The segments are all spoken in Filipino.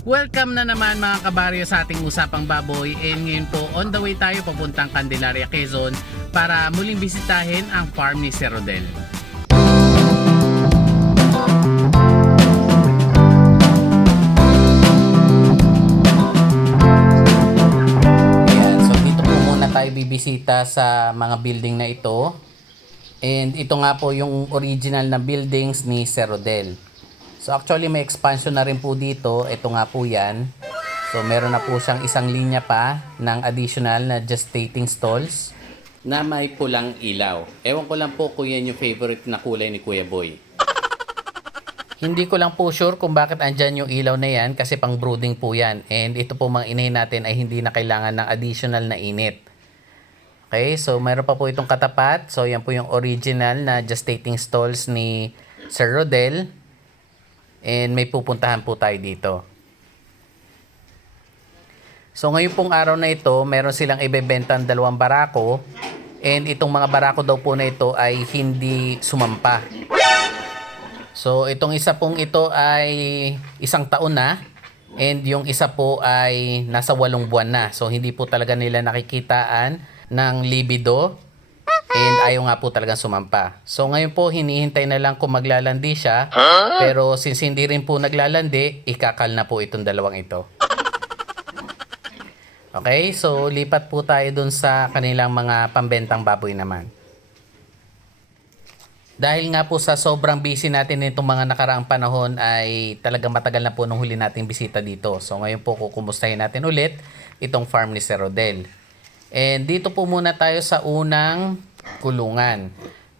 Welcome na naman mga kabaryo sa ating Usapang Baboy and ngayon po on the way tayo papuntang Candelaria, Quezon para muling bisitahin ang farm ni Sir Rodel. Ayan, so po muna tayo bibisita sa mga building na ito. And ito nga po yung original na buildings ni Sir Rodel. So actually may expansion na rin po dito. Ito nga po yan. So meron na po siyang isang linya pa ng additional na gestating stalls na may pulang ilaw. Ewan ko lang po kung yan yung favorite na kulay ni Kuya Boy. Hindi ko lang po sure kung bakit andyan yung ilaw na yan kasi pang brooding po yan. And ito po mga inahin natin ay hindi na kailangan ng additional na init. Okay, so meron pa po itong katapat. So yan po yung original na gestating stalls ni Sir Rodel. And may pupuntahan po tayo dito. So ngayon pong araw na ito, meron silang ibebentang dalawang barako. And itong mga barako daw po na ito ay hindi sumampa. So itong isa pong ito ay isang taon na. And yung isa po ay nasa walong buwan na. So hindi po talaga nila nakikitaan ng libido. And ayaw nga po talagang sumampa. So ngayon po hinihintay na lang kung maglalandi siya. Pero since hindi rin po naglalandi, ikakal na po itong dalawang ito. Okay, so lipat po tayo dun sa kanilang mga pambentang baboy naman. Dahil nga po sa sobrang busy natin nitong mga nakaraang panahon ay talagang matagal na po nung huli nating bisita dito. So ngayon po kukumustahin natin ulit itong farm ni Sir Rodel. And dito po muna tayo sa unang kulungan.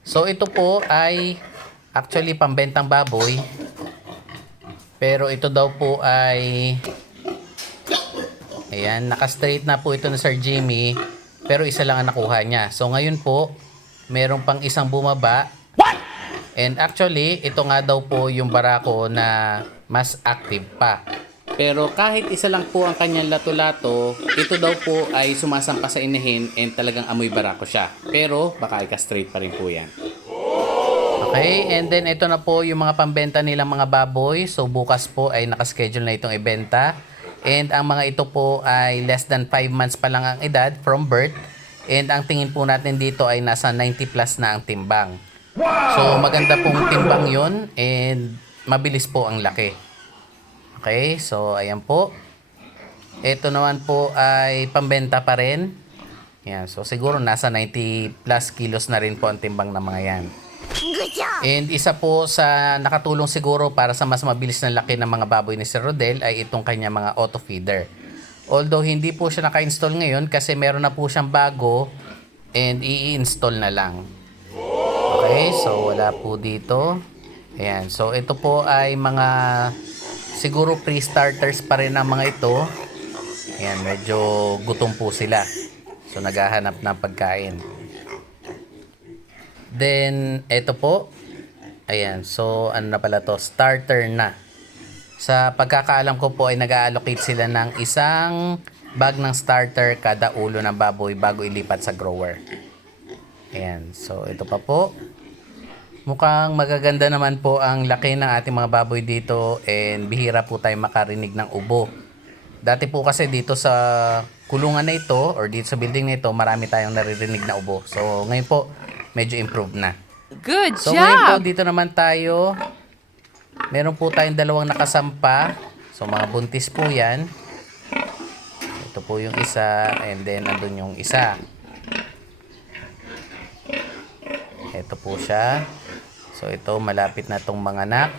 So ito po ay actually pambentang baboy. Pero ito daw po ay Ayan, naka-straight na po ito ni Sir Jimmy. Pero isa lang ang nakuha niya. So ngayon po, meron pang isang bumaba. And actually, ito nga daw po yung barako na mas active pa. Pero kahit isa lang po ang kanyang lato-lato, ito daw po ay sumasampa sa inahin and talagang amoy barako siya. Pero baka i-castrate pa rin po yan. Okay, and then ito na po yung mga pambenta nilang mga baboy. So bukas po ay nakaschedule na itong ibenta. And ang mga ito po ay less than 5 months pa lang ang edad from birth. And ang tingin po natin dito ay nasa 90 plus na ang timbang. So maganda pong timbang yon and mabilis po ang laki. Okay, so ayan po. Ito naman po ay pambenta pa rin. Yan, so siguro nasa 90 plus kilos na rin po ang timbang ng mga yan. And isa po sa nakatulong siguro para sa mas mabilis na laki ng mga baboy ni Sir Rodel ay itong kanya mga auto feeder. Although hindi po siya naka-install ngayon kasi meron na po siyang bago and i-install na lang. Okay, so wala po dito. Ayan, so ito po ay mga siguro pre-starters pa rin ang mga ito. Ayan, medyo gutom po sila. So naghahanap ng pagkain. Then, ito po. Ayan. So, ano na pala to? Starter na. Sa pagkakaalam ko po ay nag-allocate sila ng isang bag ng starter kada ulo ng baboy bago ilipat sa grower. Ayan. So, ito pa po. Mukhang magaganda naman po ang laki ng ating mga baboy dito and bihira po tayo makarinig ng ubo. Dati po kasi dito sa kulungan na ito or dito sa building na ito, marami tayong naririnig na ubo. So, ngayon po, medyo improved na. Good So ngayon po, job! dito naman tayo. Meron po tayong dalawang nakasampa. So mga buntis po yan. Ito po yung isa and then andun yung isa. Ito po siya. So ito malapit na tong mga anak.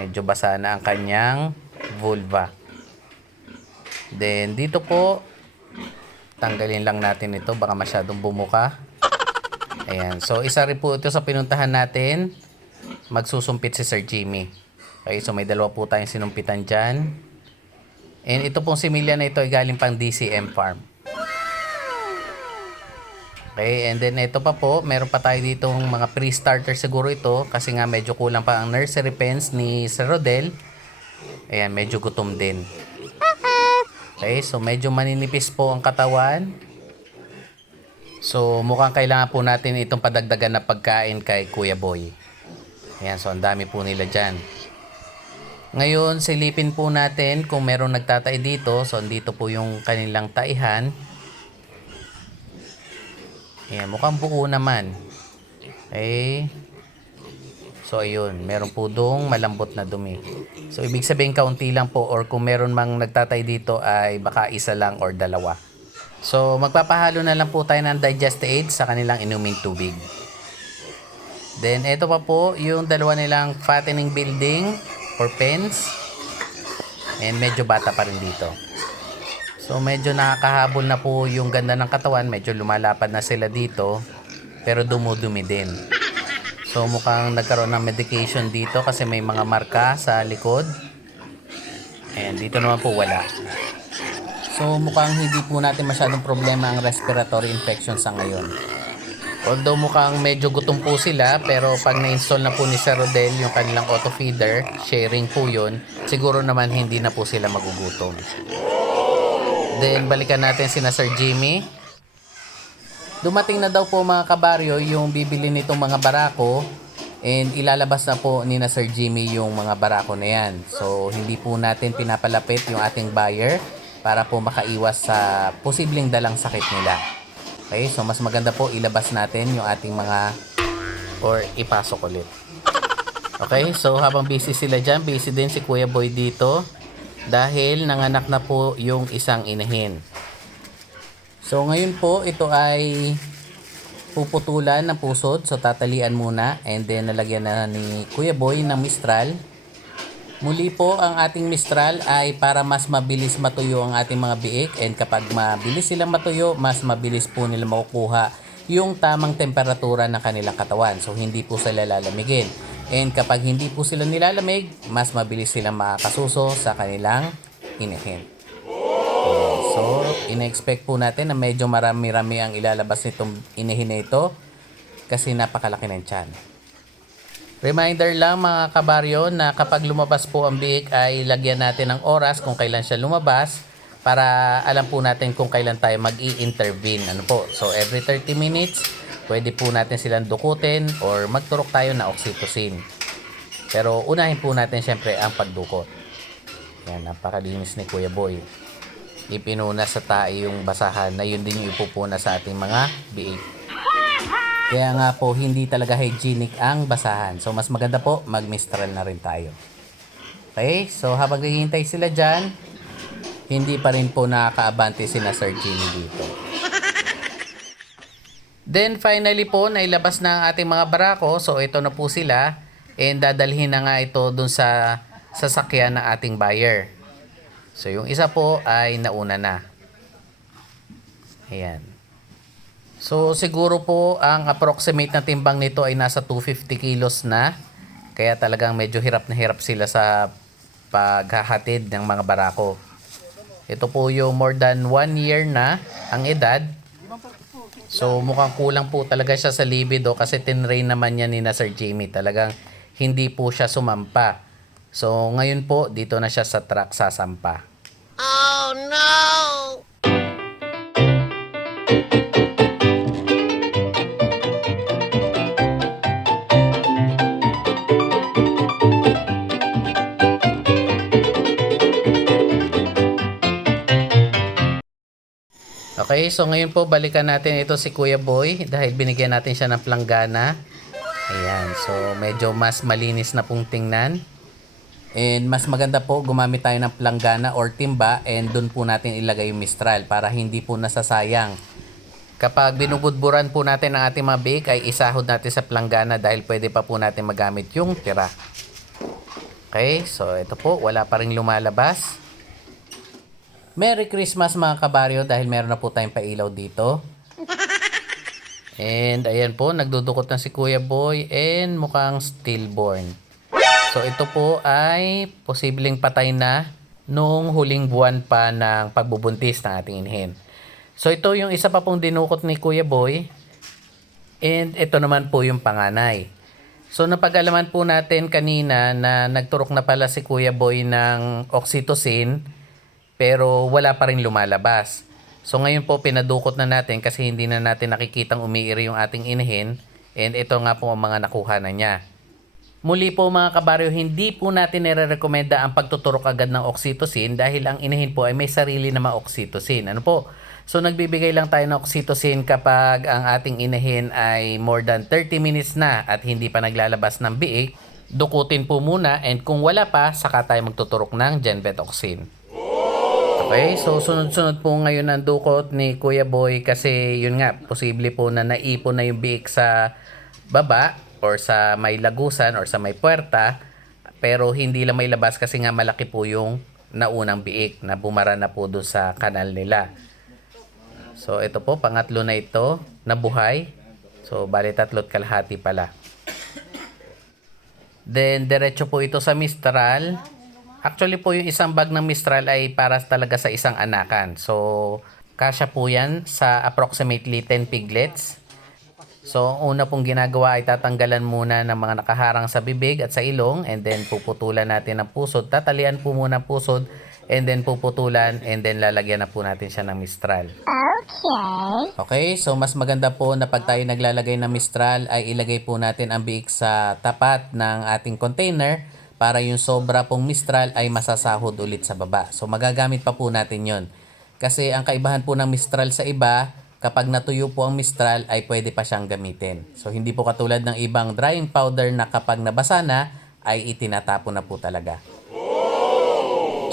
Medyo basa na ang kanyang vulva. Then dito po, tanggalin lang natin ito. Baka masyadong bumuka. Ayan. So, isa rin po ito sa pinuntahan natin. Magsusumpit si Sir Jimmy. Okay, so may dalawa po tayong sinumpitan dyan. And ito pong similya na ito ay galing pang DCM Farm. Okay, and then ito pa po, meron pa tayo dito mga pre-starter siguro ito kasi nga medyo kulang pa ang nursery pens ni Sir Rodel. Ayan, medyo gutom din. Okay, so medyo maninipis po ang katawan. So, mukhang kailangan po natin itong padagdagan na pagkain kay Kuya Boy. Ayan, so ang dami po nila dyan. Ngayon, silipin po natin kung meron nagtatay dito. So, dito po yung kanilang taihan. Ayan, mukhang buo naman. Okay. So, ayun. Meron po dong malambot na dumi. So, ibig sabihin kaunti lang po or kung meron mang nagtatay dito ay baka isa lang or dalawa. So, magpapahalo na lang po tayo ng digest aid sa kanilang inuming tubig. Then, ito pa po yung dalawa nilang fattening building or pens. And medyo bata pa rin dito. So, medyo nakakahabol na po yung ganda ng katawan. Medyo lumalapad na sila dito. Pero dumudumi din. So, mukhang nagkaroon ng medication dito kasi may mga marka sa likod. And dito naman po wala. So, mukhang hindi po natin masyadong problema ang respiratory infection sa ngayon. Although mukhang medyo gutom po sila, pero pag na-install na po ni Sir Rodel yung kanilang auto feeder, sharing po yun, siguro naman hindi na po sila magugutom. Then, balikan natin sina Sir Jimmy. Dumating na daw po mga kabaryo yung bibili nitong mga barako and ilalabas na po ni na Sir Jimmy yung mga barako na yan. So, hindi po natin pinapalapit yung ating buyer para po makaiwas sa posibleng dalang sakit nila. Okay, so mas maganda po ilabas natin yung ating mga or ipasok ulit. Okay, so habang busy sila dyan, busy din si Kuya Boy dito dahil nanganak na po yung isang inahin. So ngayon po, ito ay puputulan ng pusod. So tatalian muna and then nalagyan na ni Kuya Boy ng Mistral. Muli po, ang ating Mistral ay para mas mabilis matuyo ang ating mga biik and kapag mabilis silang matuyo, mas mabilis po nila makukuha yung tamang temperatura ng kanilang katawan. So, hindi po sila lalamigin. And kapag hindi po sila nilalamig, mas mabilis silang makakasuso sa kanilang inahin. So, ina-expect po natin na medyo marami-rami ang ilalabas nitong inahin na ito kasi napakalaki ng tiyan. Reminder lang mga kabaryo na kapag lumabas po ang biik ay lagyan natin ng oras kung kailan siya lumabas para alam po natin kung kailan tayo mag intervene Ano po? So every 30 minutes, pwede po natin silang dukutin or magturok tayo na oxytocin. Pero unahin po natin syempre ang pagdukot. Yan, napakalinis ni Kuya Boy. Ipinuna sa tae yung basahan na yun din yung ipupuna sa ating mga biik. Kaya nga po, hindi talaga hygienic ang basahan. So, mas maganda po, mag-mistral na rin tayo. Okay? So, habang naghihintay sila dyan, hindi pa rin po nakakaabante sina Sir Jimmy dito. Then, finally po, nailabas na ang ating mga barako. So, ito na po sila. And dadalhin na nga ito dun sa sasakyan ng ating buyer. So, yung isa po ay nauna na. Ayan. So siguro po ang approximate na timbang nito ay nasa 250 kilos na. Kaya talagang medyo hirap na hirap sila sa paghahatid ng mga barako. Ito po yung more than 1 year na ang edad. So mukhang kulang po talaga siya sa libido kasi tinrain naman niya ni na Sir Jamie. Talagang hindi po siya sumampa. So ngayon po dito na siya sa truck sasampa. Oh no! Okay, so ngayon po balikan natin ito si Kuya Boy dahil binigyan natin siya ng planggana. Ayan, so medyo mas malinis na pong tingnan. And mas maganda po gumamit tayo ng planggana or timba and doon po natin ilagay yung mistral para hindi po nasasayang. Kapag binubudburan po natin ang ating mga bake ay isahod natin sa planggana dahil pwede pa po natin magamit yung tira. Okay, so ito po, wala pa rin lumalabas. Merry Christmas mga kabaryo dahil meron na po tayong pailaw dito. And ayan po, nagdudukot na si Kuya Boy and mukhang stillborn. So ito po ay posibleng patay na nung huling buwan pa ng pagbubuntis ng ating inhin. So ito yung isa pa pong dinukot ni Kuya Boy. And ito naman po yung panganay. So napag-alaman po natin kanina na nagturok na pala si Kuya Boy ng oxytocin pero wala pa rin lumalabas. So ngayon po pinadukot na natin kasi hindi na natin nakikitang umiiri yung ating inahin and ito nga po ang mga nakuha na niya. Muli po mga kabaryo, hindi po natin nire-recommenda ang pagtuturok agad ng oxytocin dahil ang inahin po ay may sarili na oxytocin. Ano po? So nagbibigay lang tayo ng oxytocin kapag ang ating inahin ay more than 30 minutes na at hindi pa naglalabas ng biik. Dukutin po muna and kung wala pa, saka tayo magtuturok ng Genvetoxin. Okay, so sunod-sunod po ngayon ang dukot ni Kuya Boy kasi yun nga, posible po na naipon na yung biik sa baba or sa may lagusan or sa may puerta pero hindi lang may labas kasi nga malaki po yung naunang biik na bumara na po doon sa kanal nila. So ito po, pangatlo na ito na buhay. So bali tatlot kalahati pala. Then diretso po ito sa Mistral. Actually po yung isang bag ng Mistral ay para talaga sa isang anakan. So kasya po yan sa approximately 10 piglets. So una pong ginagawa ay tatanggalan muna ng mga nakaharang sa bibig at sa ilong and then puputulan natin ang pusod. Tatalian po muna ang pusod and then puputulan and then lalagyan na po natin siya ng Mistral. Okay, so mas maganda po na pag tayo naglalagay ng Mistral ay ilagay po natin ang biik sa tapat ng ating container para yung sobra pong Mistral ay masasahod ulit sa baba. So magagamit pa po natin yon. Kasi ang kaibahan po ng Mistral sa iba, kapag natuyo po ang Mistral ay pwede pa siyang gamitin. So hindi po katulad ng ibang drying powder na kapag nabasa na ay itinatapo na po talaga.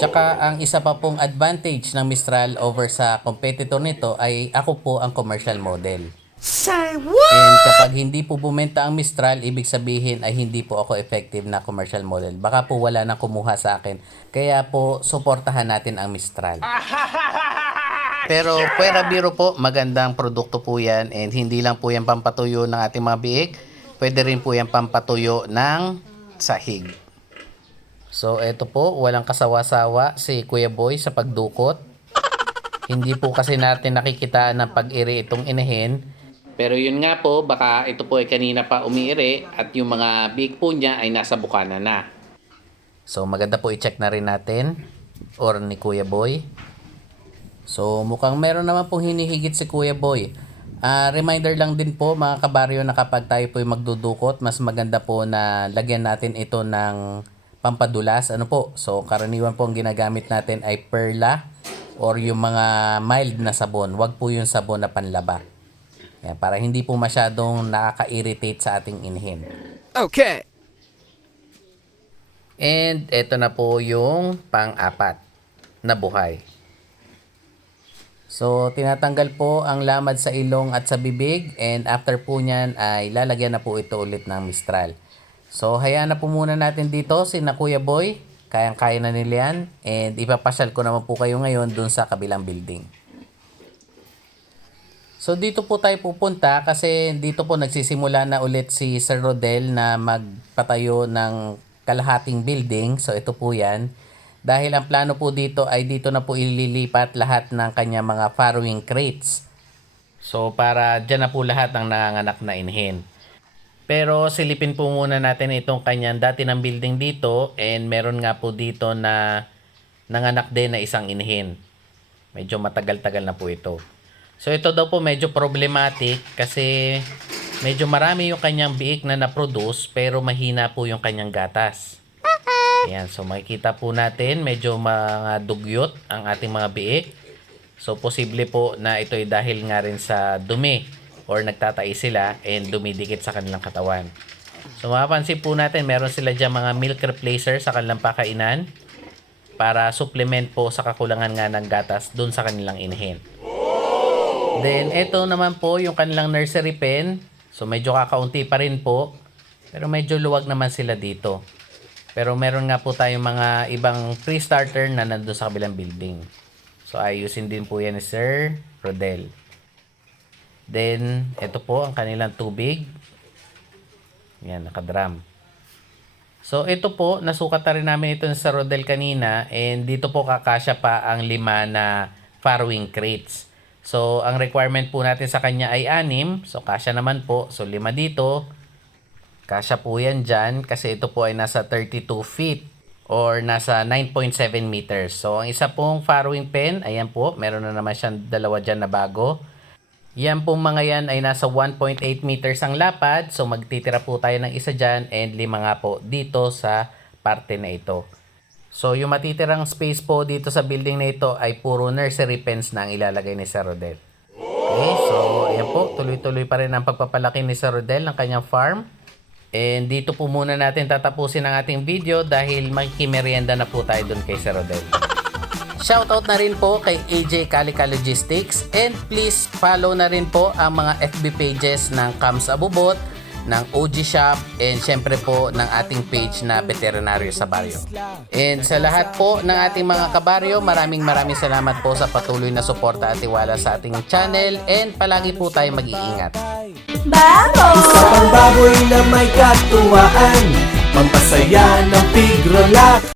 Tsaka ang isa pa pong advantage ng Mistral over sa competitor nito ay ako po ang commercial model. Say what? And kapag hindi po bumenta ang Mistral, ibig sabihin ay hindi po ako effective na commercial model. Baka po wala nang kumuha sa akin. Kaya po, suportahan natin ang Mistral. Pero pwera biro po, magandang produkto po yan and hindi lang po yan pampatuyo ng ating mga biik. Pwede rin po yan pampatuyo ng sahig. So eto po, walang kasawa-sawa si Kuya Boy sa pagdukot. Hindi po kasi natin nakikita ng pag-iri itong inahin. Pero yun nga po, baka ito po ay kanina pa umiiri at yung mga big po niya ay nasa bukana na. So maganda po i-check na rin natin or ni Kuya Boy. So mukhang meron naman pong hinihigit si Kuya Boy. Ah, reminder lang din po mga kabaryo na kapag tayo po ay magdudukot, mas maganda po na lagyan natin ito ng pampadulas. Ano po? So karaniwan po ang ginagamit natin ay perla or yung mga mild na sabon. Huwag po yung sabon na panlaba. Yan, para hindi po masyadong nakaka-irritate sa ating inhin. Okay. And ito na po yung pang-apat na buhay. So, tinatanggal po ang lamad sa ilong at sa bibig and after po niyan ay lalagyan na po ito ulit ng Mistral. So, hayaan na po muna natin dito si na Kuya Boy. Kayang-kaya na nila yan. And ipapasyal ko naman po kayo ngayon dun sa kabilang building. So dito po tayo pupunta kasi dito po nagsisimula na ulit si Sir Rodel na magpatayo ng kalahating building. So ito po yan. Dahil ang plano po dito ay dito na po ililipat lahat ng kanya mga farrowing crates. So para dyan na po lahat ng nanganganak na inhin. Pero silipin po muna natin itong kanyang dati ng building dito and meron nga po dito na nanganak din na isang inhin. Medyo matagal-tagal na po ito. So ito daw po medyo problematic kasi medyo marami yung kanyang biik na na-produce pero mahina po yung kanyang gatas. Ayan, so makikita po natin medyo mga dugyot ang ating mga biik. So posible po na ito ay dahil nga rin sa dumi or nagtatai sila and dumidikit sa kanilang katawan. So mapapansin po natin meron sila dyan mga milk replacer sa kanilang pakainan para supplement po sa kakulangan nga ng gatas dun sa kanilang inhin. Then, ito naman po yung kanilang nursery pen. So, medyo kakaunti pa rin po. Pero medyo luwag naman sila dito. Pero meron nga po tayong mga ibang pre-starter na nandun sa kabilang building. So, ayusin din po yan ni Sir Rodel. Then, ito po ang kanilang tubig. Yan, nakadram. So, ito po, nasukat na rin namin ito sa Rodel kanina. And dito po kakasya pa ang lima na farrowing crates. So, ang requirement po natin sa kanya ay anim. So, kasya naman po. So, lima dito. Kasya po yan dyan kasi ito po ay nasa 32 feet or nasa 9.7 meters. So, ang isa pong farrowing pen, ayan po, meron na naman siyang dalawa dyan na bago. Yan pong mga yan ay nasa 1.8 meters ang lapad. So magtitira po tayo ng isa dyan and lima nga po dito sa parte na ito. So yung matitirang space po dito sa building na ito ay puro nursery pens na ang ilalagay ni Sir Rodel. Okay, so ayan po, tuloy-tuloy pa rin ang pagpapalaki ni Sir Rodel ng kanyang farm. And dito po muna natin tatapusin ang ating video dahil makikimerienda na po tayo dun kay Sir Rodel. Shoutout na rin po kay AJ Calica Logistics and please follow na rin po ang mga FB pages ng Cams Abubot, ng OG Shop, and syempre po ng ating page na Veterinaryo sa Baryo. And sa lahat po ng ating mga kabaryo, maraming maraming salamat po sa patuloy na suporta at tiwala sa ating channel and palagi po tayo mag-iingat. Isa pang baboy na may katuwaan Pampasaya ng pigrolak